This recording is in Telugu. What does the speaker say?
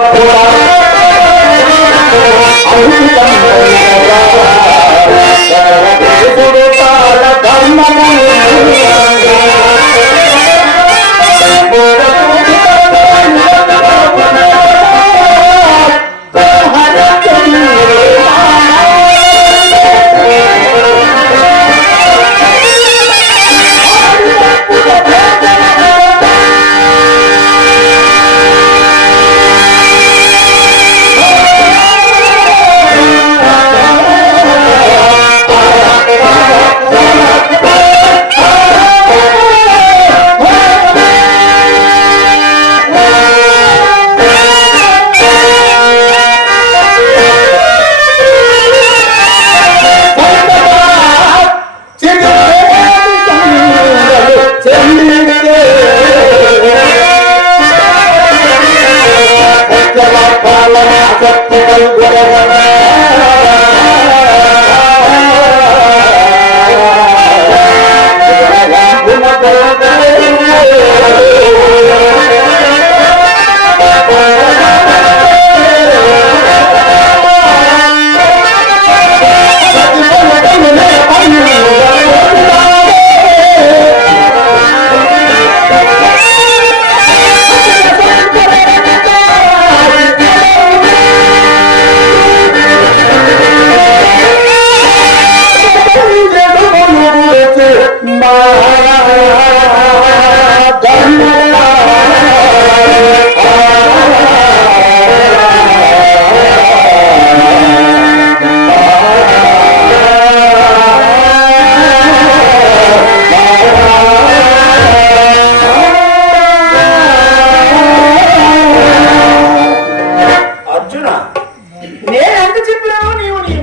Oh, అర్జున నేను ఎంత చెప్పినావు నీవు నీ